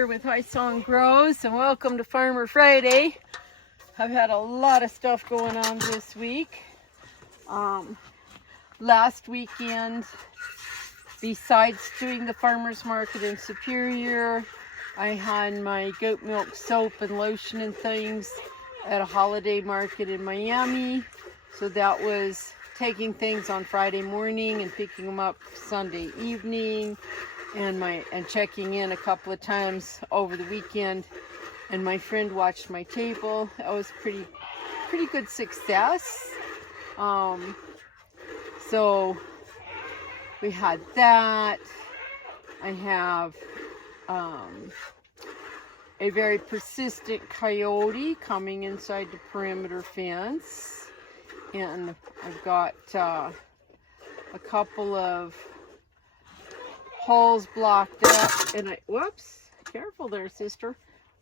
here with High Song Grows, and welcome to Farmer Friday. I've had a lot of stuff going on this week. Last weekend, besides doing the farmer's market in Superior, I had my goat milk soap and lotion and things at a holiday market in Miami. So that was taking things on Friday morning and picking them up Sunday evening, and checking in a couple of times over the weekend. And my friend watched my table. That was pretty good success. So we had that. I have a very persistent coyote coming inside the perimeter fence, and I've got a couple of holes blocked up, and whoops, careful there, sister.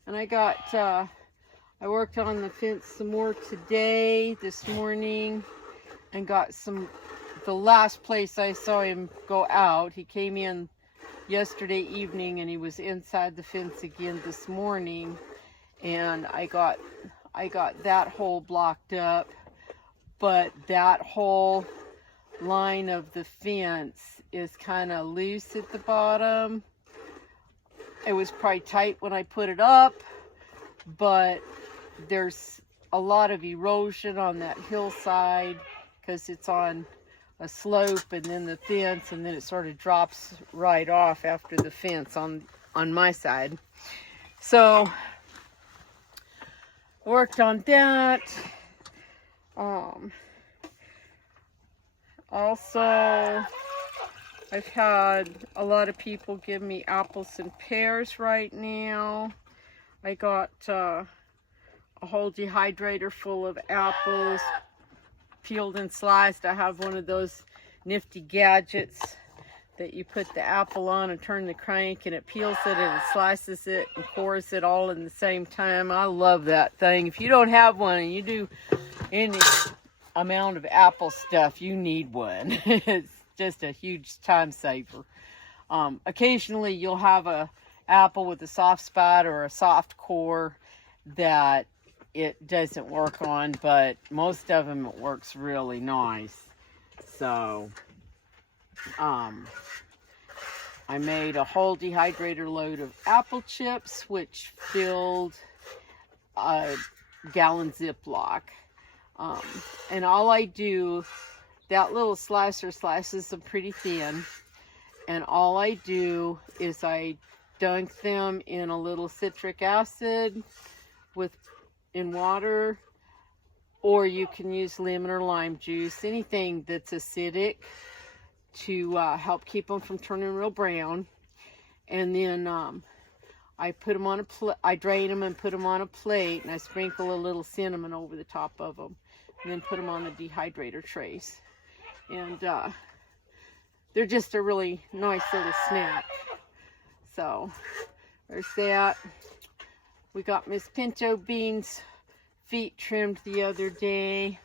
And I worked on the fence some more this morning, and got the last place I saw him go out, he came in yesterday evening and he was inside the fence again this morning, and I got that hole blocked up. But that whole line of the fence is kind of loose at the bottom. It was probably tight when I put it up, but there's a lot of erosion on that hillside because it's on a slope, and then the fence, and then it sort of drops right off after the fence on my side. So worked on that. Also, I've had a lot of people give me apples and pears right now. I got a whole dehydrator full of apples, peeled and sliced. I have one of those nifty gadgets that you put the apple on and turn the crank, and it peels it and it slices it and cores it all in the same time. I love that thing. If you don't have one and you do any amount of apple stuff, you need one. It's just a huge time saver. Occasionally you'll have a apple with a soft spot or a soft core that it doesn't work on, but most of them it works really nice. So I made a whole dehydrator load of apple chips, which filled a gallon Ziploc. And all I do, that little slicer slices them pretty thin, and all I do is I dunk them in a little citric acid in water, or you can use lemon or lime juice, anything that's acidic, to help keep them from turning real brown. And then I put them on I drain them and put them on a plate, and I sprinkle a little cinnamon over the top of them, and then put them on the dehydrator trays. And they're just a really nice little snack. So there's that. We got Miss Pinto Bean's feet trimmed the other day.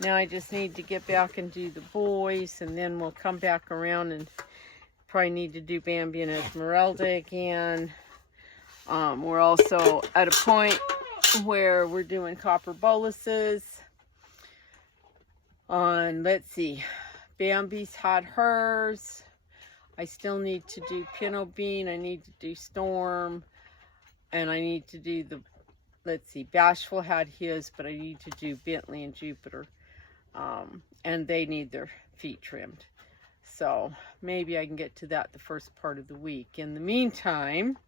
Now I just need to get back and do the boys, and then we'll come back around and probably need to do Bambi and Esmeralda again. We're also at a point where we're doing copper boluses on, let's see, Bambi's had hers. I still need to do Pinto Bean. I need to do Storm. And I need to do let's see, Bashful had his, but I need to do Bentley and Jupiter. And they need their feet trimmed. So maybe I can get to that the first part of the week. In the meantime,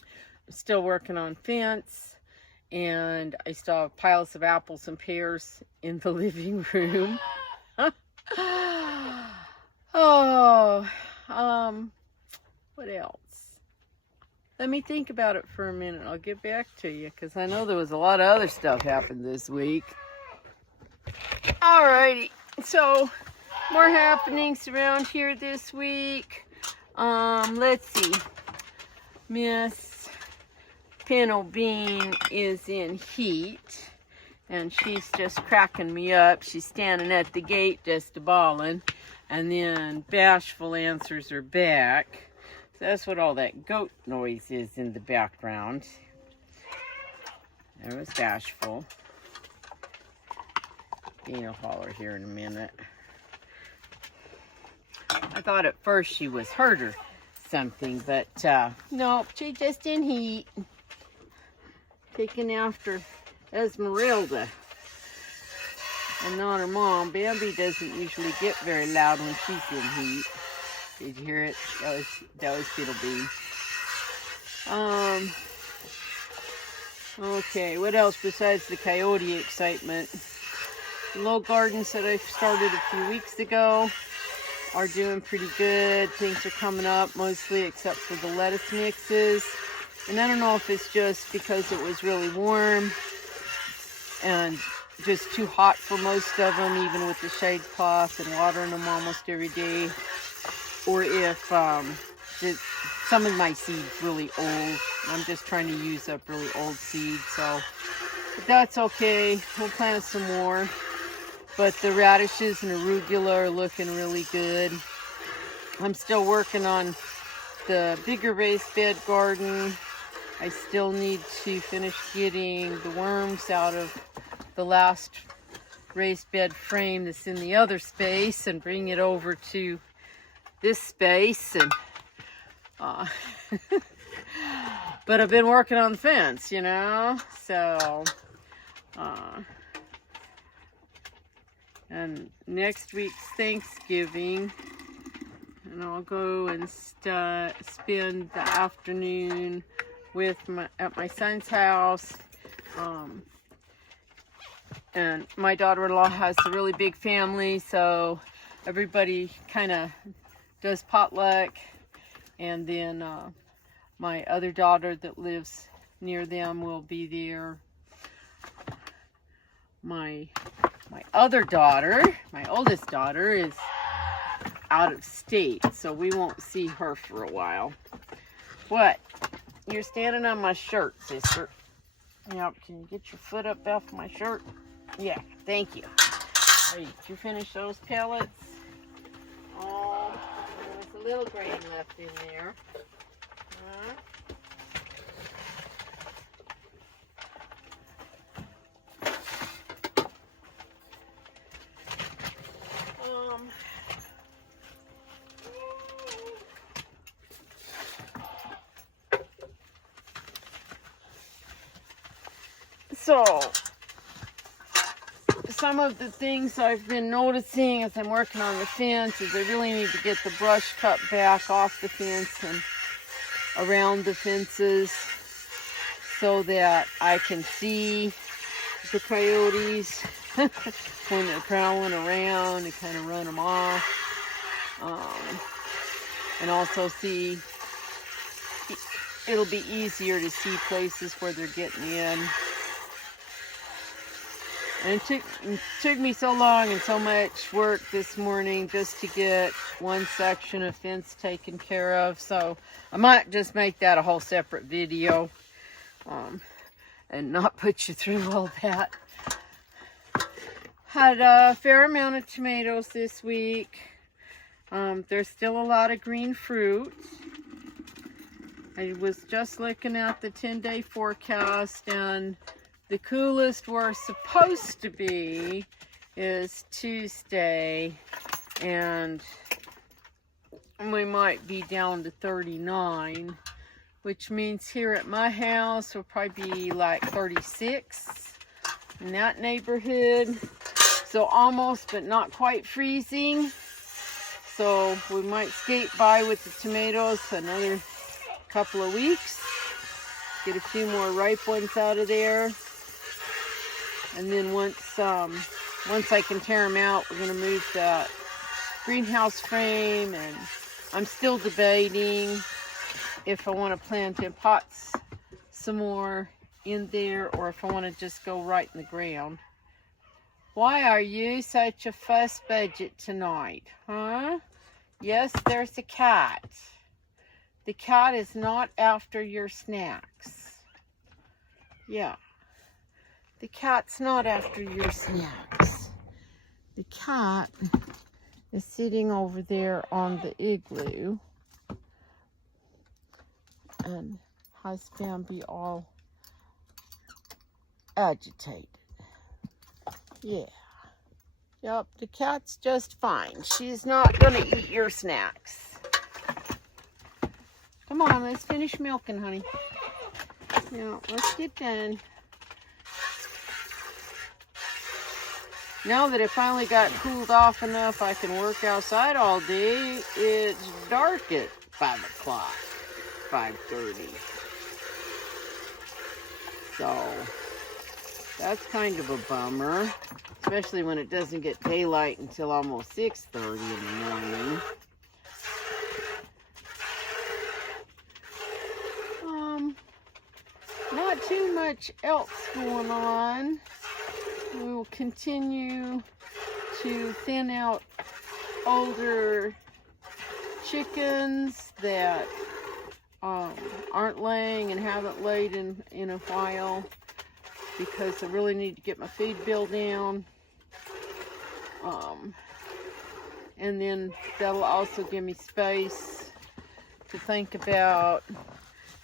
I'm still working on fence, and I still have piles of apples and pears in the living room. What else? Let me think about it for a minute. I'll get back to you, because I know there was a lot of other stuff happened this week. Alrighty, so more happenings around here this week. Let's see. Miss Pinto Bean is in heat, and she's just cracking me up. She's standing at the gate just a bawling, and then Bashful answers her back. So that's what all that goat noise is in the background. There was Bashful. Dina holler here in a minute. I thought at first she was hurt or something, but nope, she just in heat. Taking after Esmeralda and not her mom. Bambi doesn't usually get very loud when she's in heat. Did you hear it? That was Fiddlebee. Okay, what else besides the coyote excitement? The little gardens that I started a few weeks ago are doing pretty good. Things are coming up mostly except for the lettuce mixes. And I don't know if it's just because it was really warm and just too hot for most of them, even with the shade cloth and watering them almost every day. Or if some of my seed's really old. I'm just trying to use up really old seed, so but that's okay. We'll plant some more. But the radishes and arugula are looking really good. I'm still working on the bigger raised bed garden. I still need to finish getting the worms out of the last raised bed frame that's in the other space and bring it over to this space. And but I've been working on the fence, you know, so and next week's Thanksgiving, and I'll go and spend the afternoon at my son's house. And my daughter-in-law has a really big family, so everybody kind of does potluck. And then my other daughter that lives near them will be there. My other daughter, my oldest daughter, is out of state, so we won't see her for a while. What? You're standing on my shirt, sister. Yep, can you get your foot up off my shirt? Yeah, thank you. Hey, did you finish those pellets? Oh, there's a little grain left in there. Huh? So, some of the things I've been noticing as I'm working on the fence is I really need to get the brush cut back off the fence and around the fences so that I can see the coyotes when they're prowling around and kind of run them off. And also see, it'll be easier to see places where they're getting in. And it took me so long and so much work this morning just to get one section of fence taken care of. So I might just make that a whole separate video and not put you through all that. Had a fair amount of tomatoes this week. There's still a lot of green fruit. I was just looking at the 10-day forecast, and the coolest we're supposed to be is Tuesday, and we might be down to 39, which means here at my house we'll probably be like 36 in that neighborhood. So almost, but not quite freezing. So we might skate by with the tomatoes another couple of weeks. Get a few more ripe ones out of there. And then once I can tear them out, we're going to move that greenhouse frame. And I'm still debating if I want to plant in pots some more in there or if I want to just go right in the ground. Why are you such a fuss budget tonight, huh? Yes, there's a cat. The cat is not after your snacks. Yeah. The cat's not after your snacks. The cat is sitting over there on the igloo. and has Bambi all agitated. Yeah. Yep, the cat's just fine. She's not gonna eat your snacks. Come on, let's finish milking, honey. Now, let's get done. Now that it finally got cooled off enough I can work outside all day, it's dark at 5 o'clock, 5:30. So, that's kind of a bummer, especially when it doesn't get daylight until almost 6:30 in the morning. Not too much else going on. We will continue to thin out older chickens that aren't laying and haven't laid in a while, because I really need to get my feed bill down. And then that'll also give me space to think about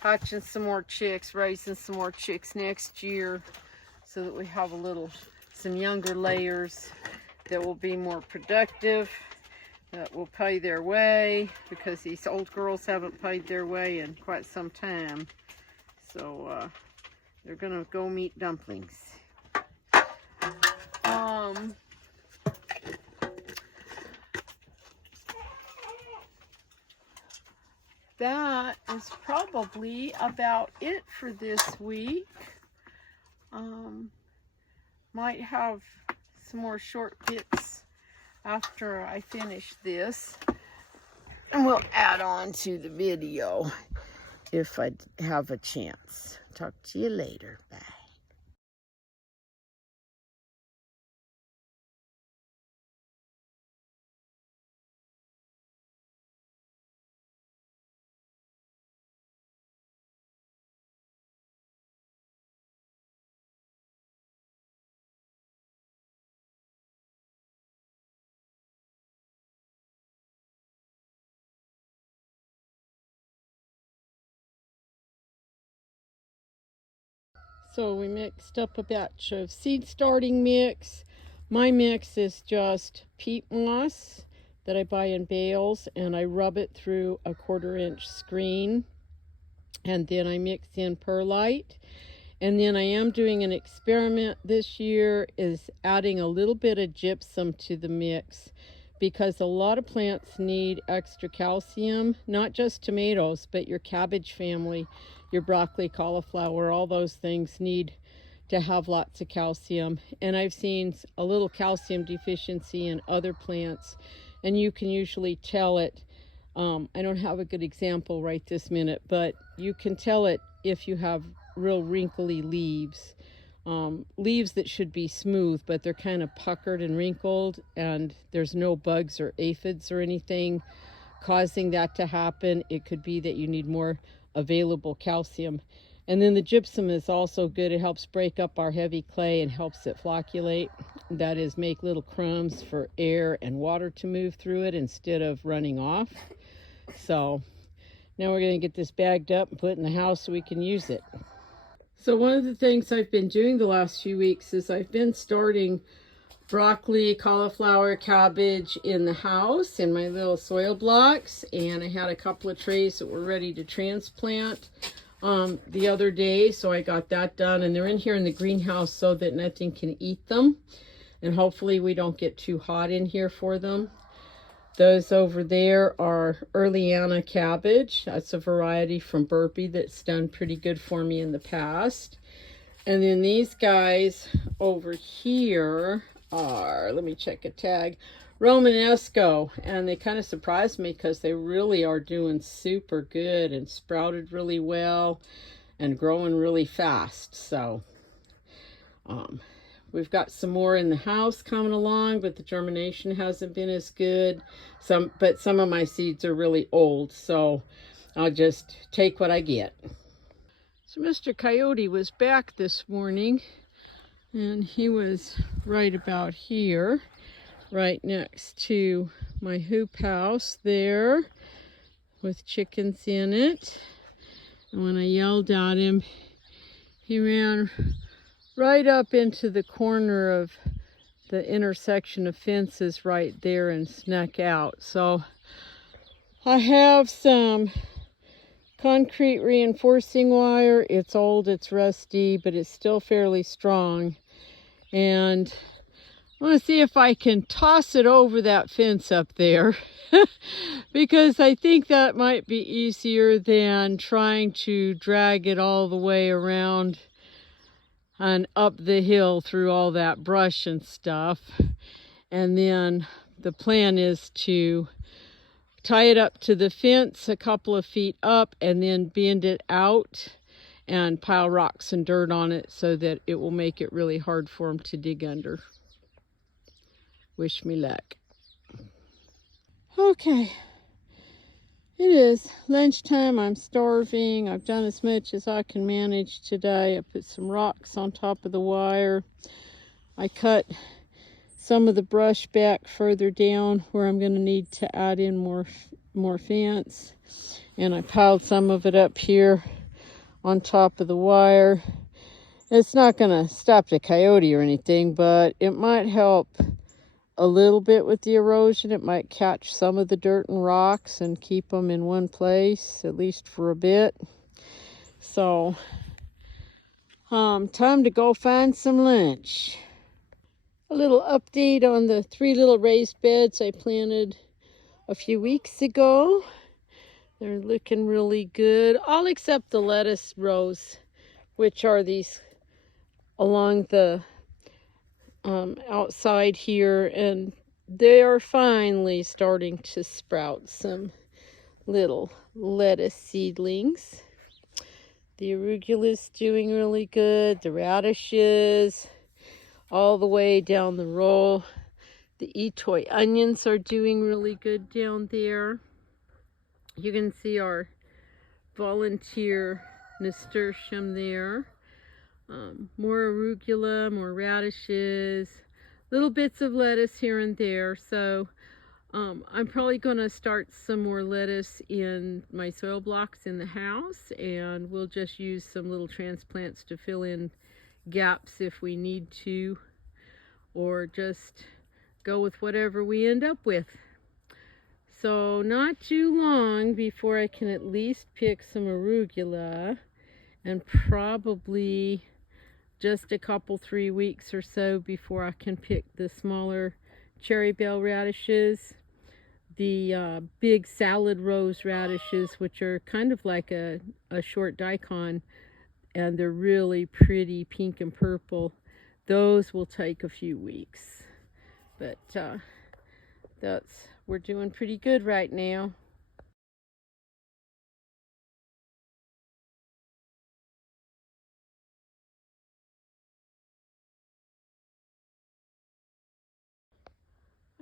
hatching some more chicks, raising some more chicks next year, so that we have some younger layers that will be more productive, that will pay their way, because these old girls haven't paid their way in quite some time. So they're gonna go meet dumplings. That is probably about it for this week. Might have some more short bits after I finish this, and we'll add on to the video if I have a chance. Talk to you later. Bye. So we mixed up a batch of seed starting mix. My mix is just peat moss that I buy in bales, and I rub it through a 1/4-inch screen, and then I mix in perlite. And then I am doing an experiment this year, is adding a little bit of gypsum to the mix, because a lot of plants need extra calcium, not just tomatoes, but your cabbage family, your broccoli, cauliflower, all those things need to have lots of calcium. And I've seen a little calcium deficiency in other plants, and you can usually tell it. I don't have a good example right this minute, but you can tell it if you have real wrinkly leaves. Leaves that should be smooth, but they're kind of puckered and wrinkled, and there's no bugs or aphids or anything causing that to happen. It could be that you need more available calcium. And then the gypsum is also good. It helps break up our heavy clay and helps it flocculate. That is, make little crumbs for air and water to move through it instead of running off. So now we're going to get this bagged up and put it in the house so we can use it. So one of the things I've been doing the last few weeks is I've been starting broccoli, cauliflower, cabbage in the house in my little soil blocks, and I had a couple of trays that were ready to transplant the other day, so I got that done, and they're in here in the greenhouse so that nothing can eat them, and hopefully we don't get too hot in here for them. Those over there are Earliana cabbage. That's a variety from Burpee that's done pretty good for me in the past. And then these guys over here are, let me check a tag, Romanesco. And they kind of surprised me because they really are doing super good and sprouted really well and growing really fast. So we've got some more in the house coming along, but the germination hasn't been as good. But some of my seeds are really old, so I'll just take what I get. So Mr. Coyote was back this morning, and he was right about here, right next to my hoop house there with chickens in it. And when I yelled at him, he ran right up into the corner of the intersection of fences right there and snuck out. So I have some concrete reinforcing wire. It's old, it's rusty, but it's still fairly strong. And I want to see if I can toss it over that fence up there because I think that might be easier than trying to drag it all the way around and up the hill through all that brush and stuff. And then the plan is to tie it up to the fence a couple of feet up and then bend it out and pile rocks and dirt on it so that it will make it really hard for them to dig under. Wish me luck. Okay, it is lunchtime. I'm starving. I've done as much as I can manage today. I put some rocks on top of the wire. I cut some of the brush back further down where I'm going to need to add in more fence. And I piled some of it up here on top of the wire. It's not going to stop the coyote or anything, but it might help a little bit with the erosion. It might catch some of the dirt and rocks and keep them in one place, at least for a bit. So, time to go find some lunch. A little update on the 3 little raised beds I planted a few weeks ago. They're looking really good, all except the lettuce rows, which are these along the outside here, and they are finally starting to sprout some little lettuce seedlings. The arugula's doing really good, the radishes all the way down the row. The Itoy onions are doing really good down there. You can see our volunteer nasturtium there. More arugula, more radishes, little bits of lettuce here and there. So I'm probably going to start some more lettuce in my soil blocks in the house, and we'll just use some little transplants to fill in gaps if we need to, or just go with whatever we end up with. So not too long before I can at least pick some arugula, and probably just a couple 3 weeks or so before I can pick the smaller cherry bell radishes, the big salad rose radishes, which are kind of like a short daikon, and they're really pretty pink and purple. Those will take a few weeks, but we're doing pretty good right now.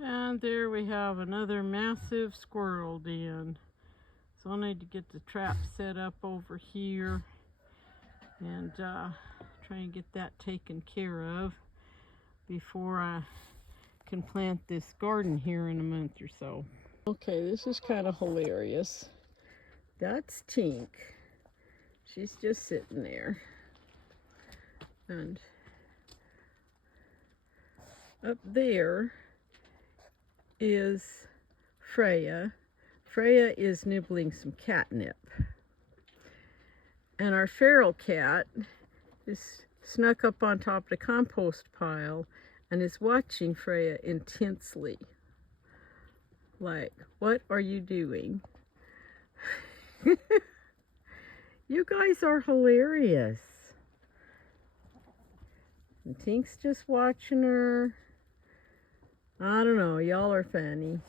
And there we have another massive squirrel den. So I need to get the trap set up over here and try and get that taken care of before I can plant this garden here in a month or so. Okay, this is kind of hilarious. That's Tink. She's just sitting there. And up there is Freya. Freya is nibbling some catnip. And our feral cat is snuck up on top of the compost pile and is watching Freya intensely. Like, what are you doing? You guys are hilarious. And Tink's just watching her. I don't know, y'all are funny.